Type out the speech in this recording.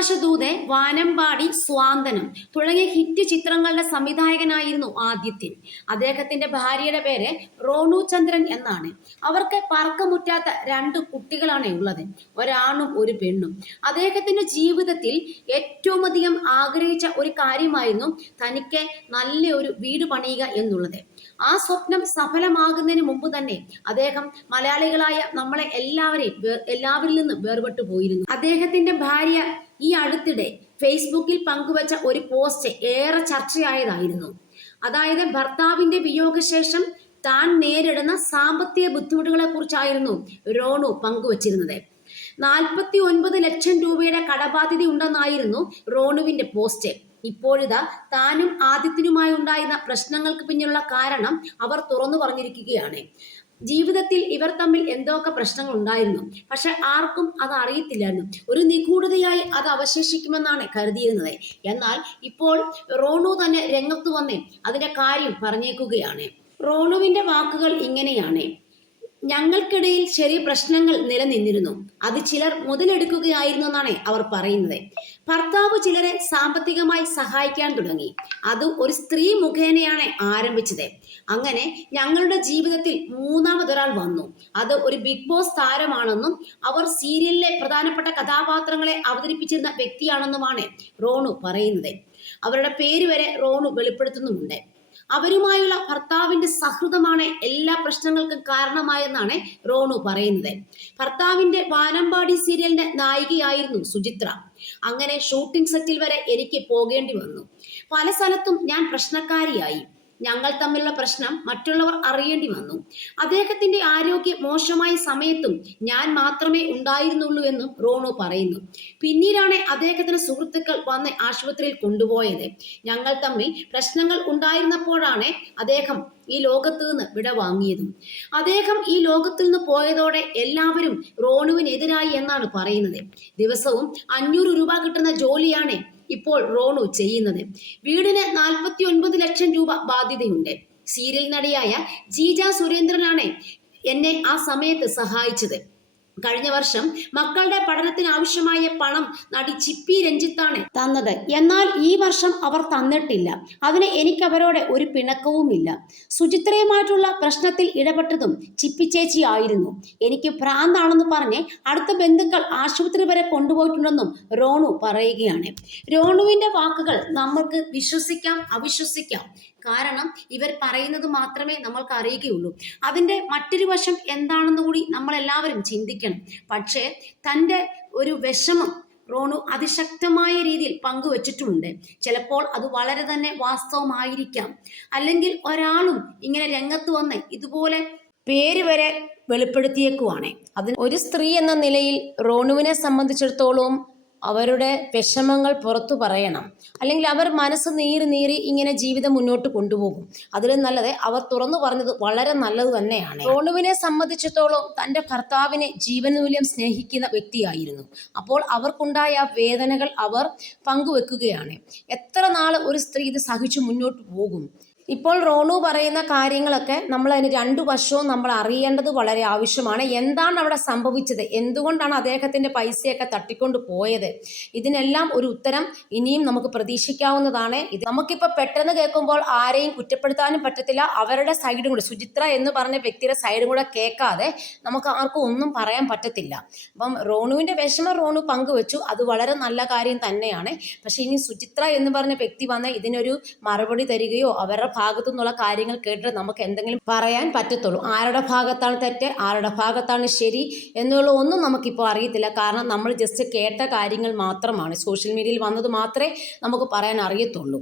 ആകാശദൂത്, വാനമ്പാടി, സ്വാന്തനം തുടങ്ങിയ ഹിറ്റ് ചിത്രങ്ങളുടെ സംവിധായകനായിരുന്നു ആദിത്യൻ. അദ്ദേഹത്തിന്റെ ഭാര്യയുടെ പേര് റോണു ചന്ദ്രൻ എന്നാണ്. അവർക്ക് പറക്കമുറ്റാത്ത 2 കുട്ടികളാണ് ഉള്ളത്, ഒരാണും ഒരു പെണ്ണും. അദ്ദേഹത്തിന്റെ ജീവിതത്തിൽ ഏറ്റവും അധികം ആഗ്രഹിച്ച ഒരു കാര്യമായിരുന്നു തനിക്ക് നല്ല ഒരു വീട് പണിയുക എന്നുള്ളത്. ആ സ്വപ്നം സഫലമാകുന്നതിന് മുമ്പ് തന്നെ അദ്ദേഹം മലയാളികളായ നമ്മളെ എല്ലാവരിൽ നിന്നും വേർപെട്ടു പോയിരുന്നു. അദ്ദേഹത്തിന്റെ ഭാര്യ ഈ അടുത്തിടെ ഫേസ്ബുക്കിൽ പങ്കുവച്ച ഒരു പോസ്റ്റ് ഏറെ ചർച്ചയായതായിരുന്നു. അതായത് ഭർത്താവിന്റെ വിയോഗശേഷം താൻ നേരിടുന്ന സാമ്പത്തിക ബുദ്ധിമുട്ടുകളെ കുറിച്ചായിരുന്നു റോണു പങ്കുവച്ചിരുന്നത്. 49 ലക്ഷം രൂപയുടെ കടബാധ്യത ഉണ്ടെന്നായിരുന്നു റോണുവിന്റെ പോസ്റ്റ്. ഇപ്പോഴിതാ താനും ആദിത്യനുമായി ഉണ്ടായിരുന്ന പ്രശ്നങ്ങൾക്ക് പിന്നിലുള്ള കാരണം അവർ തുറന്നു പറഞ്ഞിരിക്കുകയാണ്. ജീവിതത്തിൽ ഇവർ തമ്മിൽ എന്തൊക്കെ പ്രശ്നങ്ങൾ ഉണ്ടായിരുന്നു, പക്ഷെ ആർക്കും അത് അറിയത്തില്ലായിരുന്നു. ഒരു നിഗൂഢതയായി അത് അവശേഷിക്കുമെന്നാണ് കരുതിയിരുന്നത്. എന്നാൽ ഇപ്പോൾ റോണു തന്നെ രംഗത്ത് വന്ന് അതിന്റെ കാര്യം പറഞ്ഞേക്കുകയാണ്. റോണുവിന്റെ വാക്കുകൾ ഇങ്ങനെയാണ്: ഞങ്ങൾക്കിടയിൽ ചെറിയ പ്രശ്നങ്ങൾ നിലനിന്നിരുന്നു. അത് ചിലർ മുതലെടുക്കുകയായിരുന്നു എന്നാണ് അവർ പറയുന്നത്. ഭർത്താവ് ചിലരെ സാമ്പത്തികമായി സഹായിക്കാൻ തുടങ്ങി. അത് ഒരു സ്ത്രീ മുഖേനയാണ് ആരംഭിച്ചത്. അങ്ങനെ ഞങ്ങളുടെ ജീവിതത്തിൽ മൂന്നാമതൊരാൾ വന്നു. അത് ഒരു ബിഗ് ബോസ് താരമാണെന്നും അവർ സീരിയലിലെ പ്രധാനപ്പെട്ട കഥാപാത്രങ്ങളെ അവതരിപ്പിച്ചിരുന്ന വ്യക്തിയാണെന്നുമാണ് റോണു പറയുന്നത്. അവരുടെ പേര് വരെ റോണു വെളിപ്പെടുത്തുന്നുമുണ്ട്. അവരുമായുള്ള ഭർത്താവിന്റെ സൗഹൃദമാണ് എല്ലാ പ്രശ്നങ്ങൾക്കും കാരണമായെന്നാണ് റോണു പറയുന്നത്. ഭർത്താവിന്റെ വാനമ്പാടി സീരിയലിന്റെ നായികയായിരുന്നു സുചിത്ര. അങ്ങനെ ഷൂട്ടിംഗ് സെറ്റിൽ വരെ എനിക്ക് പോകേണ്ടി വന്നു. പല സ്ഥലത്തും ഞാൻ പ്രശ്നക്കാരിയായി. ഞങ്ങൾ തമ്മിലുള്ള പ്രശ്നം മറ്റുള്ളവർ അറിയേണ്ടി വന്നു. അദ്ദേഹത്തിന്റെ ആരോഗ്യം മോശമായ സമയത്തും ഞാൻ മാത്രമേ ഉണ്ടായിരുന്നുള്ളൂ എന്നും റോണു പറയുന്നു. പിന്നീടാണ് അദ്ദേഹത്തിന്റെ സുഹൃത്തുക്കൾ വന്ന് ആശുപത്രിയിൽ കൊണ്ടുപോയത്. ഞങ്ങൾ തമ്മിൽ പ്രശ്നങ്ങൾ ഉണ്ടായിരുന്നപ്പോഴാണ് അദ്ദേഹം ഈ ലോകത്ത് നിന്ന് വിട വാങ്ങിയതും. അദ്ദേഹം ഈ ലോകത്തിൽ നിന്ന് പോയതോടെ എല്ലാവരും റോണുവിനെതിരായി എന്നാണ് പറയുന്നത്. ദിവസവും 500 രൂപ കിട്ടുന്ന ജോലിയാണ് ഇപ്പോൾ റോണു ചെയ്യുന്നത്. വീടിന് 49 ലക്ഷം രൂപ ബാധ്യതയുണ്ട്. സീരിയൽ നടിയായ ജീജ സുരേന്ദ്രനാണ് എന്നെ ആ സമയത്ത് സഹായിച്ചത്. കഴിഞ്ഞ വർഷം മക്കളുടെ പഠനത്തിന് ആവശ്യമായ പണം നടി ചിപ്പി രഞ്ജിത്താണ് തന്നത്. എന്നാൽ ഈ വർഷം അവർ തന്നിട്ടില്ല. അതിന് എനിക്ക് അവരോട് ഒരു പിണക്കവുമില്ല. സുചിത്രയുമായിട്ടുള്ള പ്രശ്നത്തിൽ ഇടപെട്ടതും ചിപ്പി ചേച്ചി ആയിരുന്നു. എനിക്ക് ഭ്രാന്താണെന്ന് പറഞ്ഞ് അടുത്ത ബന്ധുക്കൾ ആശുപത്രി വരെ കൊണ്ടുപോയിട്ടുണ്ടെന്നും റോണു പറയുകയാണ്. റോണുവിന്റെ വാക്കുകൾ നമ്മൾക്ക് വിശ്വസിക്കാം, അവിശ്വസിക്കാം. കാരണം ഇവർ പറയുന്നത് മാത്രമേ നമ്മൾക്ക് അറിയുകയുള്ളൂ. അതിൻ്റെ മറ്റൊരു വശം എന്താണെന്ന് കൂടി നമ്മളെല്ലാവരും ചിന്തിക്കണം. പക്ഷേ തൻ്റെ ഒരു വിഷമം റോണു അതിശക്തമായ രീതിയിൽ പങ്കുവച്ചിട്ടുമുണ്ട്. ചിലപ്പോൾ അത് വളരെ തന്നെ വാസ്തവമായിരിക്കാം. അല്ലെങ്കിൽ ഒരാളും ഇങ്ങനെ രംഗത്ത് വന്ന് ഇതുപോലെ പേര് വരെ വെളിപ്പെടുത്തിയേക്കുവാണ്. അതിന് ഒരു സ്ത്രീ എന്ന നിലയിൽ റോണുവിനെ സംബന്ധിച്ചിടത്തോളം അവരുടെ വിഷമങ്ങൾ പുറത്തു പറയണം. അല്ലെങ്കിൽ അവർ മനസ്സ് നീറി ഇങ്ങനെ ജീവിതം മുന്നോട്ട് കൊണ്ടുപോകും. അതിലും നല്ലത് അവർ തുറന്നു പറഞ്ഞത് വളരെ നല്ലത് തന്നെയാണ്. റോണുവിനെ സംബന്ധിച്ചിടത്തോളം തൻ്റെ ഭർത്താവിനെ ജീവനൂല്യം സ്നേഹിക്കുന്ന വ്യക്തിയായിരുന്നു. അപ്പോൾ അവർക്കുണ്ടായ വേദനകൾ അവർ പങ്കുവെക്കുകയാണ്. എത്ര നാൾ ഒരു സ്ത്രീ ഇത് സഹിച്ചു മുന്നോട്ട് പോകും? ഇപ്പോൾ റോണു പറയുന്ന കാര്യങ്ങളൊക്കെ നമ്മൾ അതിന് 2 വശവും നമ്മൾ അറിയേണ്ടത് വളരെ ആവശ്യമാണ്. എന്താണ് അവിടെ സംഭവിച്ചത്, എന്തുകൊണ്ടാണ് അദ്ദേഹത്തിൻ്റെ പൈസയൊക്കെ തട്ടിക്കൊണ്ട് പോയത്, ഇതിനെല്ലാം ഒരു ഉത്തരം ഇനിയും നമുക്ക് പ്രതീക്ഷിക്കാവുന്നതാണ്. ഇത് നമുക്കിപ്പോൾ പെട്ടെന്ന് കേൾക്കുമ്പോൾ ആരെയും കുറ്റപ്പെടുത്താനും പറ്റത്തില്ല. അവരുടെ സൈഡും കൂടെ, സുചിത്ര എന്ന് പറഞ്ഞ വ്യക്തിയുടെ സൈഡും കൂടെ കേൾക്കാതെ നമുക്ക് ആർക്കും ഒന്നും പറയാൻ പറ്റത്തില്ല. അപ്പം റോണുവിൻ്റെ വിഷമം റോണു പങ്കുവെച്ചു, അത് വളരെ നല്ല കാര്യം തന്നെയാണ്. പക്ഷേ ഇനി സുചിത്ര എന്ന് പറഞ്ഞ വ്യക്തി വന്ന് ഇതിനൊരു മറുപടി തരികയോ അവരുടെ ഭാഗത്തു നിന്നുള്ള കാര്യങ്ങൾ കേട്ടിട്ട് നമുക്ക് എന്തെങ്കിലും പറയാൻ പറ്റത്തുള്ളൂ. ആരുടെ ഭാഗത്താണ് തെറ്റ്, ആരുടെ ഭാഗത്താണ് ശരി എന്നുള്ള ഒന്നും നമുക്കിപ്പോൾ അറിയത്തില്ല. കാരണം നമ്മൾ ജസ്റ്റ് കേട്ട കാര്യങ്ങൾ മാത്രമാണ്, സോഷ്യൽ മീഡിയയിൽ വന്നത് മാത്രമേ നമുക്ക് പറയാൻ അറിയത്തുള്ളൂ.